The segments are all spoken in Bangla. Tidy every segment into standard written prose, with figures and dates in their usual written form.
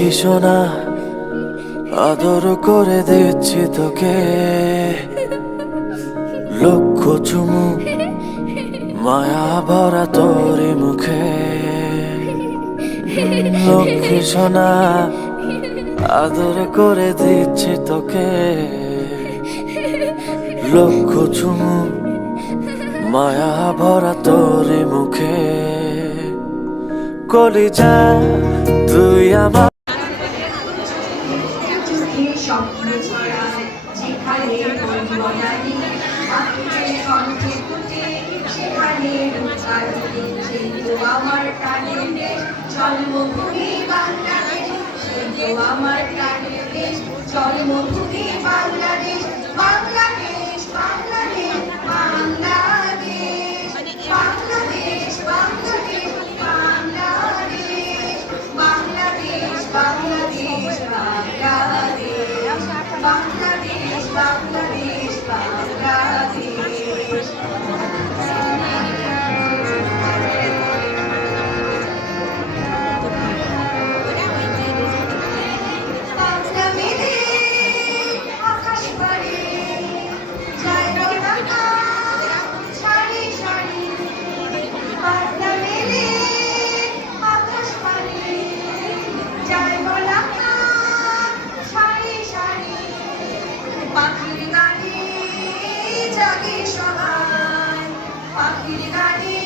লক্ষ্মী সোনা আদর করে দিচ্ছি তোকে, লক্ষ চুমু মায়া ভরা তোরি মুখে। লক্ষ্মী সোনা আদর করে দিচ্ছি তোকে, লক্ষ চুমু মায়া ভরা তোরি মুখে। কলিজা তুই আমার স্বপ্ন ছড়া যেখানে বন্ধনানি আকুলে কণ্ঠে ফুটে সেখানে রূপকারণে সেই তো আমার প্রাণের দেশ জন্মভূমি বাংলাদেশ, সেই তো আমার প্রাণের দেশ জন্মভূমি বাংলাদেশ। বাংলাদেশ বাংলাদেশ বাংলাদেশ বাংলাদেশ বাংলাদেশ বাংলাদেশ বাংলাদেশ বাংলাদেশ বাংলাদেশ বাংলাদেশ বাংলাদেশ। বাংলা মেলে আকাশ পারে যায় পতাকা সারি সারি, বাংলা মেলে আকাশ পারে যায় পতাকা সারি সারি। পাখির গানে জাগে সবাই, পাখির গানে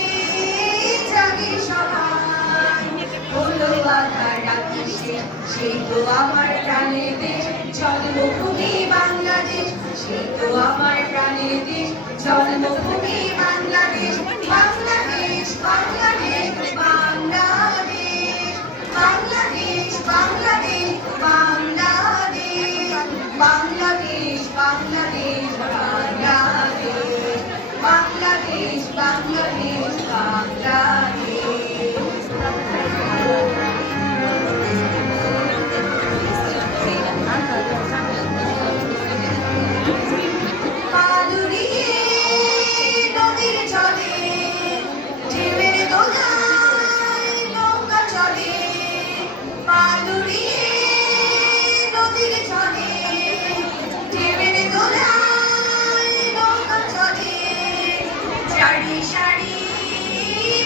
জাগে সবাই। হলো আধার রাখিসে সেই তো আমার প্রাণের দেশ জন্মভূমি বাংলাদেশ, সেই তো আমার প্রাণের দেশ জন্মভূমি বাংলাদেশ। বাংলাদেশ বাংলাদেশ বাংলাদেশ বাংলাদেশ বাংলাদেশ বাংলাদেশ বাংলাদেশ বাংলাদেশ বাংলাদেশ বাংলাদেশ বাংলাদেশ পাদুরিয়ে নদীর জলে ঢেউয়ের দোলায় নৌকা চলে, পাদুরিয়ে নদীর জলে ঢেউয়ের দোলায় নৌকা চলে। জারি সারি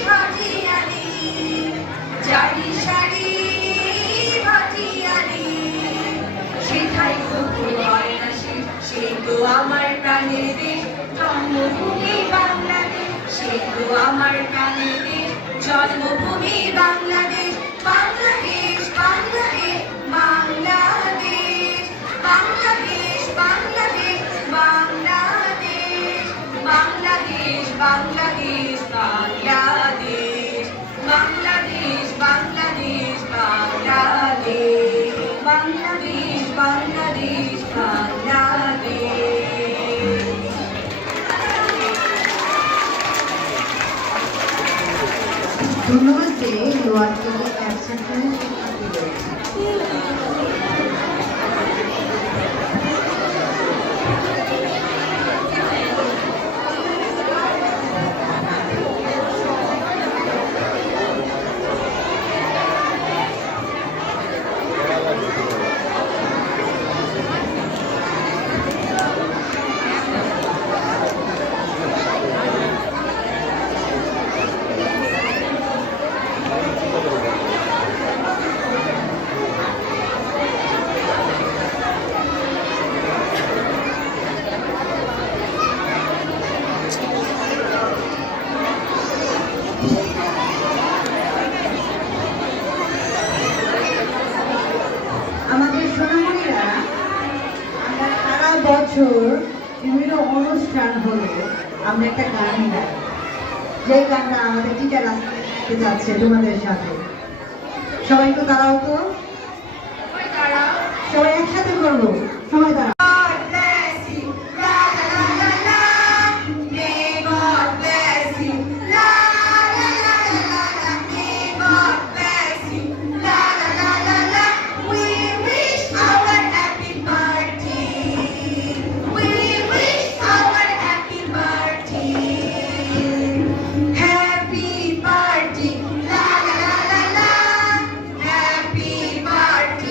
ভাটিয়ালি, জারি সারি ভাটিয়ালি, সেটাই পুকুর হয় না সেই তো আমার প্রাণের দেশ জন্মভূমি বাংলাদেশ, সেই তো আমার প্রাণের দেশ জন্মভূমি বাংলাদেশ। বাংলাদেশ বাংলাদেশ বাংলাদেশ বাংলাদেশ বাংলাদেশ বাংলাদেশ বাংলাদেশ বাংলাদেশ বাংলাদেশ বাংলাদেশ বাংলাদেশ বাংলাদেশ বাংলাদেশ বাংলাদেশ বাংলাদেশ। ধন্যবাদ যে লোয়ার থেকে অ্যাবসেন্ট বছর বিভিন্ন অনুষ্ঠান হলে আমরা একটা গান গাই, যে গানটা আমাদের টিচার আসতে যাচ্ছে তোমাদের সাথে। সবাই তো দাঁড়াও, তো সবাই একসাথে করবো, সবাই দাঁড়াও। Happy birthday, la la la la la. Happy birthday.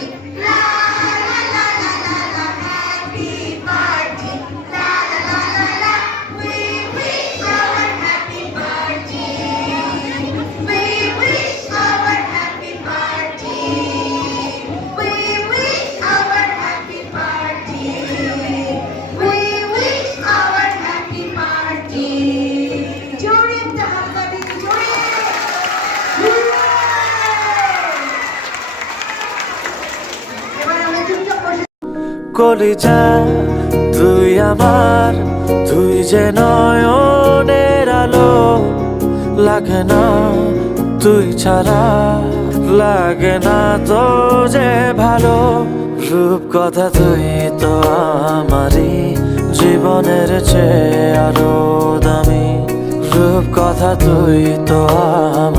কলিজা তুই আমার, তুই যে নয়নের আলো, লাগে না তুই ছাড়া, লাগে না তো যে ভালো। রূপ কথা তুই তো আমারই জীবনের চেয়ে আরো দামি, রূপ কথা তুই তো আমার।